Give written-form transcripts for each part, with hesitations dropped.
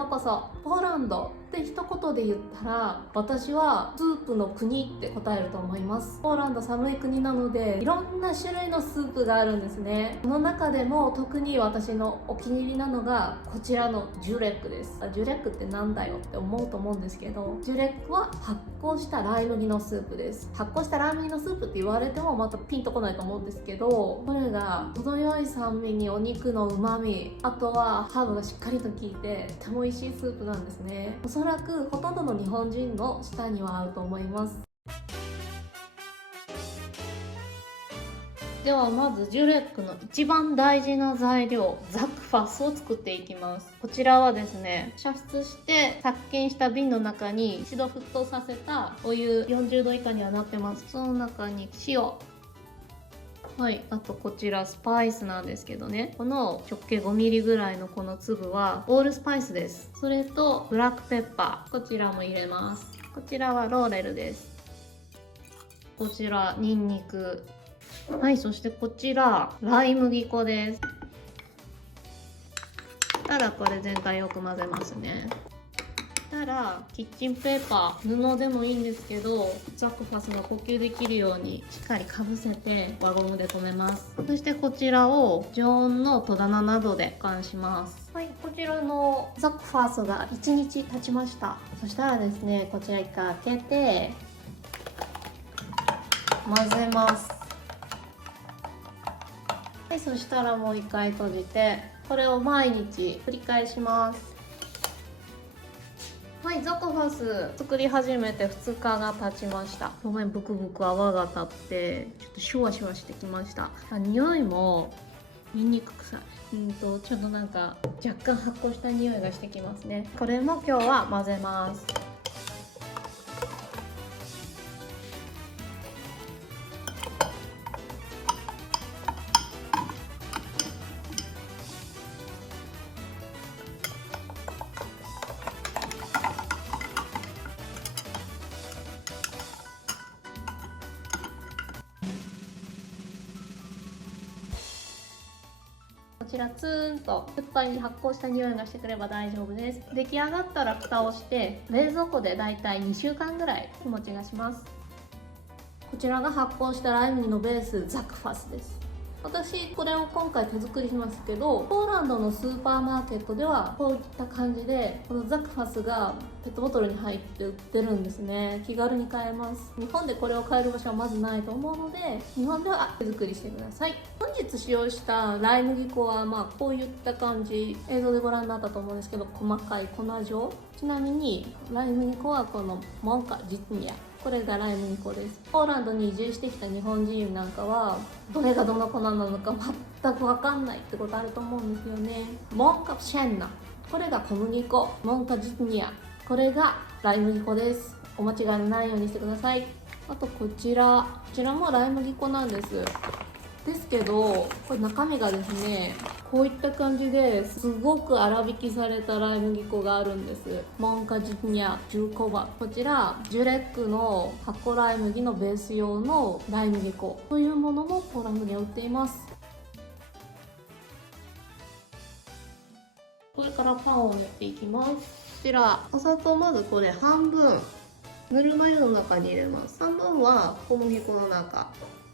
ようこそ。ポーランドって一言で言ったら、私はスープの国って答えると思います。ポーランド寒い国なので、いろんな種類のスープがあるんですね。その中でも特に私のお気に入りなのがこちらのジュレックです。ジュレックってなんだよって思うと思うんですけど、ジュレックは発酵したライ麦のスープです。発酵したライ麦のスープって言われてもまたピンとこないと思うんですけど、これが程よい酸味にお肉の旨味、あとはハーブがしっかりと効いてとても美味しいスープなんですね。おそらくほとんどの日本人の舌には合うと思います。ではまずジュレックの一番大事な材料、ザクファスを作っていきます。こちらはですね、煮沸して殺菌した瓶の中に一度沸騰させたお湯40度以下にはなってます。その中に塩、はい、あとこちらスパイスなんですけどね、この直径5ミリぐらいのこの粒はオールスパイスです。それとブラックペッパー、こちらも入れます。こちらはローレルです。こちらニンニク、はい、そしてこちらライ麦粉です。たらこれ全体よく混ぜますね。たらキッチンペーパー、布でもいいんですけど、ザクファスが呼吸できるようにしっかりかぶせて輪ゴムで留めます。そしてこちらを常温の戸棚などで保管します。はい、こちらのザクファスが1日経ちました。そしたらですね、こちら1回開けて混ぜます。はい、そしたらもう1回閉じて、これを毎日繰り返します。はい、ザクファス作り始めて2日が経ちました。表面ブクブク泡が立ってちょっとシュワシュワしてきました。匂いもニンニク臭い、ちょっとなんか若干発酵した匂いがしてきますね。これも今日は混ぜます。こちらツーンと酸っぱい発酵した匂いがしてくれば大丈夫です。出来上がったら蓋をして冷蔵庫でだいたい2週間ぐらい日持ちがします。こちらが発酵したライ麦のベース、ザクファスです。私これを今回手作りしますけど、ポーランドのスーパーマーケットではこういった感じでこのザクファスがペットボトルに入って売ってるんですね。気軽に買えます。日本でこれを買える場所はまずないと思うので、日本では手作りしてください。本日使用したライ麦粉はこういった感じ、映像でご覧になったと思うんですけど、細かい粉状。ちなみにライ麦粉はこのモンカジトニア、これがライ麦粉です。ポーランドに移住してきた日本人なんかはどれがどの粉なのか全く分かんないってことあると思うんですよね。モンカシェンナ、これが小麦粉。モンカジトニア、これがライ麦粉です。お間違いのないようにしてください。あとこちらもライ麦粉なんですけど、これ中身がですね、こういった感じですごく粗挽きされたライ麦粉があるんです。モンカジュニア10コバ、こちらジュレックの発酵ライ麦のベース用のライ麦粉というものもポーランドには売っています。これからパンを塗っていきます。こちらお砂糖、まずこれ半分ぬるま湯の中に入れます。半分は小麦粉の中。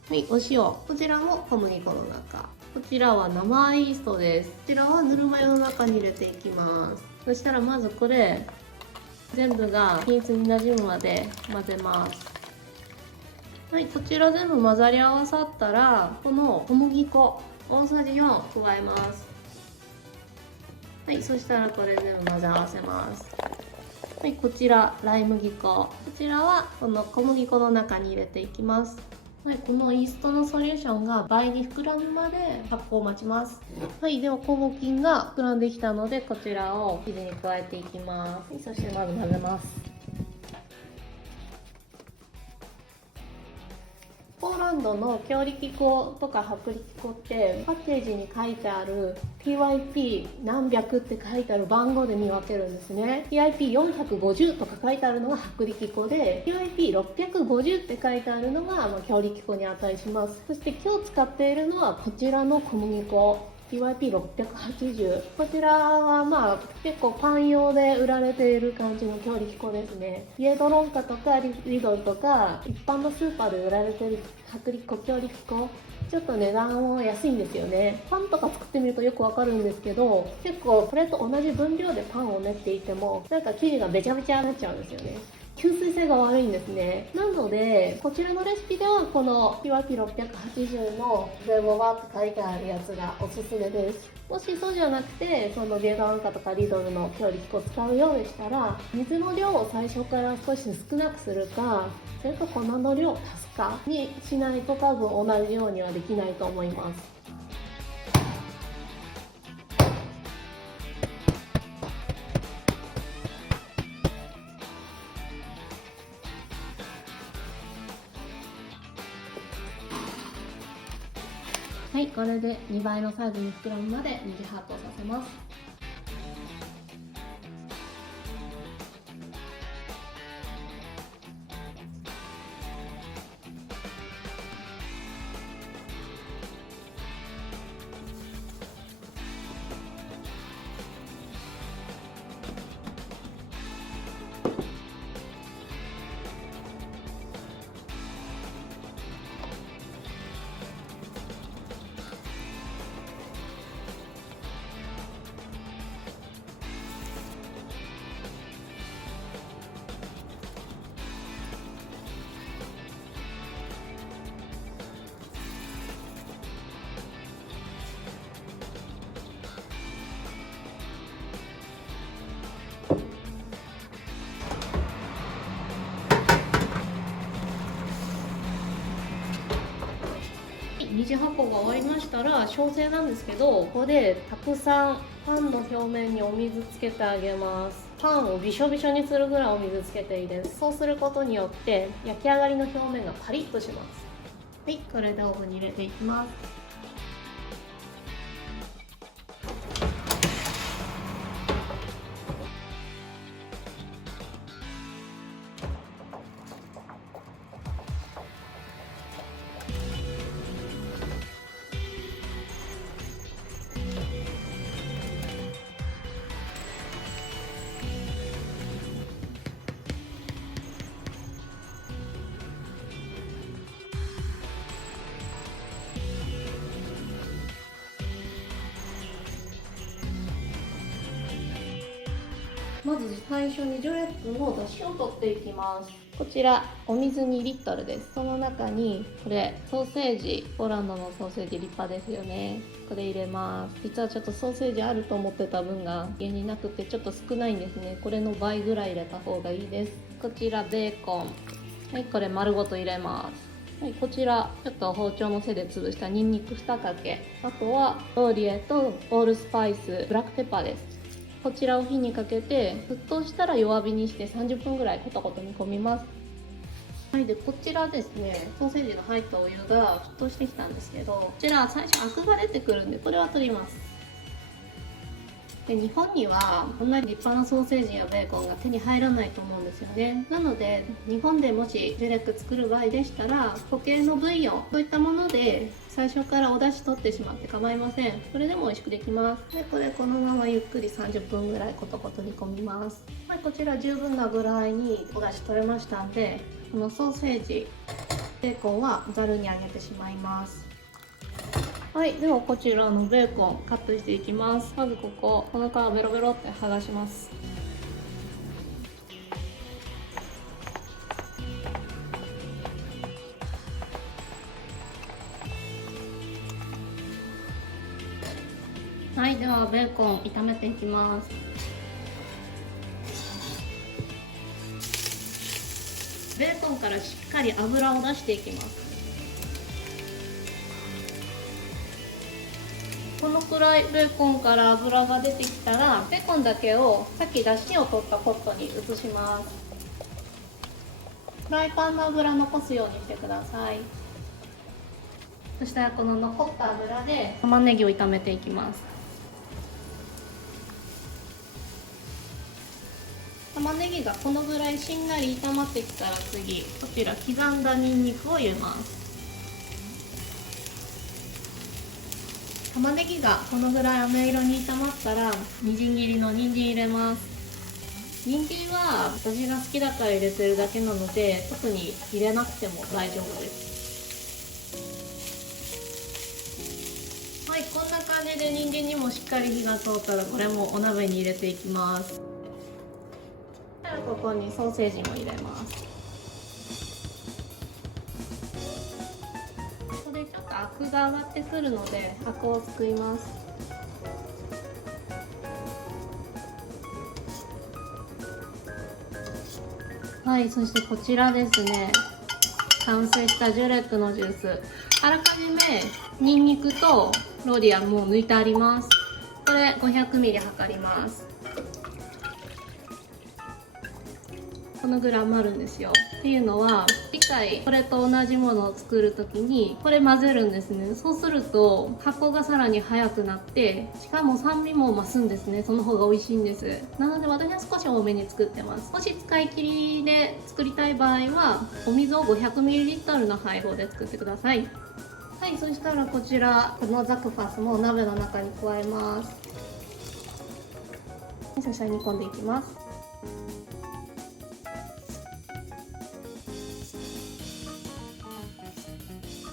はい、お塩、こちらも小麦粉の中。こちらは生イーストです。こちらはぬるま湯の中に入れていきます。そしたらまずこれ全部が均一になじむまで混ぜます。はい、こちら全部混ざり合わさったら、この小麦粉大さじ4加えます。はい、そしたらこれ全部混ぜ合わせます。はい、こちらライ麦粉、こちらはこの小麦粉の中に入れていきます。はい、このイーストのソリューションが倍に膨らむまで発酵を待ちます。はい、では酵母菌が膨らんできたので、こちらを生地に加えていきます。はい、そしてまず混ぜます。ポーランドの強力粉とか薄力粉ってパッケージに書いてある PYP 何百って書いてある番号で見分けるんですね。 PYP450 とか書いてあるのが薄力粉で、 PYP650 って書いてあるのが強力粉に値します。そして今日使っているのはこちらの小麦粉 TYP680。こちらはまあ結構パン用で売られている感じの強力粉ですね。イエドロンカとかリドルとか一般のスーパーで売られている薄力粉、強力粉、ちょっと値段は安いんですよね。パンとか作ってみるとよくわかるんですけど、結構これと同じ分量でパンを練っていてもなんか生地がべちゃべちゃになっちゃうんですよね。吸水性が悪いんですね。なのでこちらのレシピではこのTYP680のゼボバって書いてあるやつがおすすめです。もしそうじゃなくてそのゲガンカとかリドルの強力粉を使うようでしたら、水の量を最初から少し少なくするか、それと粉の量を足すかにしないと多分同じようにはできないと思います。はい、これで2倍のサイズに膨らむまで2次発酵させます。2次発酵が終わりましたら焼成なんですけど、ここでたくさんパンの表面にお水つけてあげます。パンをびしょびしょにするぐらいお水つけていいです。そうすることによって焼き上がりの表面がパリッとします。はい、これでオーブンに入れていきます。まず最初にジョレックの出汁を取っていきます。こちらお水2リットルです。その中にこれソーセージ、ポーランドのソーセージ立派ですよね。これ入れます。実はちょっとソーセージあると思ってた分が家になくてちょっと少ないんですね。これの倍ぐらい入れた方がいいです。こちらベーコン、はい、これ丸ごと入れます。はい、こちらちょっと包丁の背で潰したニンニク2かけ、あとはローリエとオールスパイス、ブラックペッパーです。こちらを火にかけて沸騰したら弱火にして30分ぐらいコトコト煮込みます。はい、でこちらですね、ソーセージの入ったお湯が沸騰してきたんですけど、こちら最初アクが出てくるんでこれは取ります。で日本にはこんなに立派なソーセージやベーコンが手に入らないと思うんですよね。なので日本でもしジェレック作る場合でしたら固形のブイヨンといったもので最初からお出汁取ってしまって構いません。それでも美味しくできます。でこれこのままゆっくり30分ぐらいコトコト煮込みます。はい、こちら十分なぐらいにお出汁取れましたんで、このソーセージベーコンはざるにあげてしまいます。はい、ではこちらのベーコンカットしていきます。まずこの皮ベロベロって剥がします。はい、ではベーコン炒めていきます。ベーコンからしっかり油を出していきます。このくらいベーコンから油が出てきたら、ベーコンだけをさっき出汁を取ったポットに移します。フライパンの油残すようにしてください。そしたらこの残った油で玉ねぎを炒めていきます。玉ねぎがこのぐらいしんなり炒まってきたら次こちら刻んだニンニクを入れます。玉ねぎがこのぐらい飴色に炒まったらみじん切りの人参入れます。人参は私が好きだから入れてるだけなので特に入れなくても大丈夫です。はい、こんな感じで人参にもしっかり火が通ったらこれもお鍋に入れていきます。ここにソーセージも入れます。これちょっとアクが上がってくるのでアクをすくいます。はい、そしてこちらですね、完成したジュレックのジュース、あらかじめニンニクとローリアンもう抜いてあります。これ 500ml 測ります。このぐらい余るんですよ。っていうのは次回これと同じものを作る時にこれ混ぜるんですね。そうすると発酵がさらに早くなって、しかも酸味も増すんですね。その方が美味しいんです。なので私は少し多めに作ってます。もし使い切りで作りたい場合はお水を 500ml の配合で作ってください。はい、そしたらこちらこのザクファスも鍋の中に加えます。そしたら煮込んでいきます。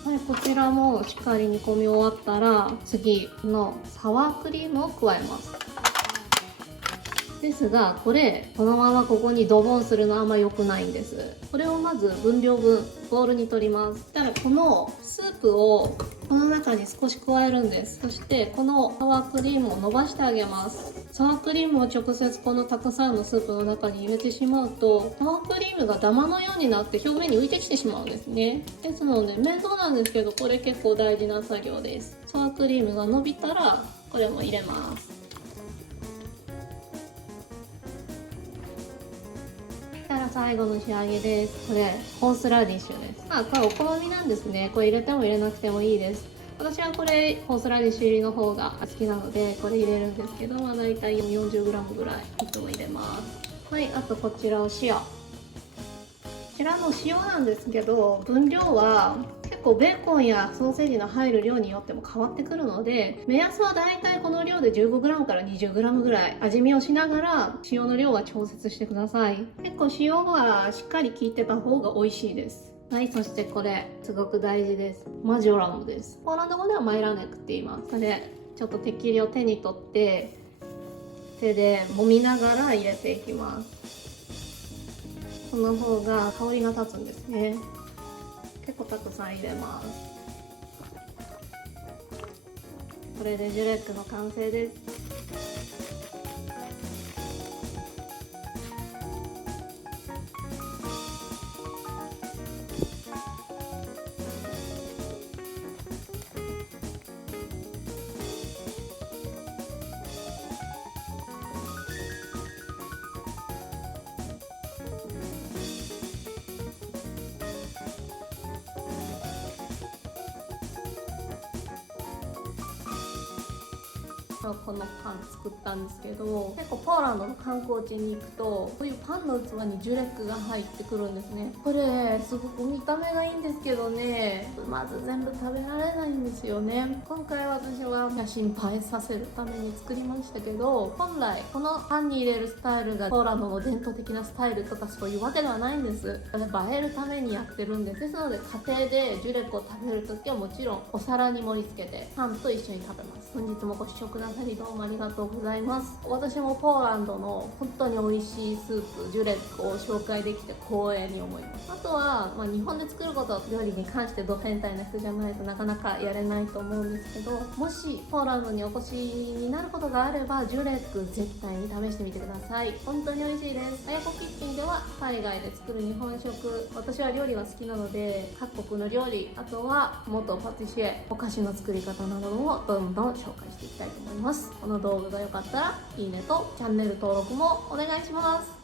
はい、こちらもしっかり煮込み終わったら次のサワークリームを加えます。ですがこのままここにドボンするのはあんま良くないんです。これをまず分量分ボウルに取ります。そしたらこのスープをこの中に少し加えるんです。そしてこのサワークリームを伸ばしてあげます。サワークリームを直接このたくさんのスープの中に入れてしまうとサワークリームがダマのようになって表面に浮いてきてしまうんですね。ですので面倒なんですけどこれ結構大事な作業です。サワークリームが伸びたらこれも入れます。最後の仕上げです。これホースラディッシュです。これお好みなんですね。これ入れても入れなくてもいいです。私はこれホースラディッシュ入りの方が好きなのでこれ入れるんですけど、だいたい 40g ぐらいいつも入れます。はい、あとこちらお塩。こちらの塩なんですけど分量は結構ベーコンやソーセージの入る量によっても変わってくるので、目安はだいたいこの量で 15g から 20g ぐらい味見をしながら塩の量は調節してください。結構塩はしっかり効いてた方が美味しいです。はい、そしてこれすごく大事です。マジョラムです。ポーランド語ではマイラネクって言います。これちょっと適量手に取って手で揉みながら入れていきます。その方が香りが立つんですね。結構たくさん入れます。これでジュレックの完成です。このパン作ったんですけど、結構ポーランドの観光地に行くとこういうパンの器にジュレックが入ってくるんですね。これすごく見た目がいいんですけどね、まず全部食べられないんですよね。今回私は写真映えさせるために作りましたけど、本来このパンに入れるスタイルがポーランドの伝統的なスタイルとかそういうわけではないんです。映えるためにやってるんです。ですので家庭でジュレックを食べるときはもちろんお皿に盛り付けてパンと一緒に食べます。本日もご視聴くださりどうもありがとうございます。私もポーランドの本当に美味しいスープジュレックを紹介できて光栄に思います。あとは、日本で作ること料理に関してド変態な人じゃないとなかなかやれないと思うんですけど、もしポーランドにお越しになることがあればジュレック絶対に試してみてください。本当に美味しいです。あやこキッチンでは海外で作る日本食、私は料理が好きなので各国の料理、あとは元パティシエお菓子の作り方などもどんどん紹介していきたいと思います。この動画が良かったらいいねとチャンネル登録もお願いします。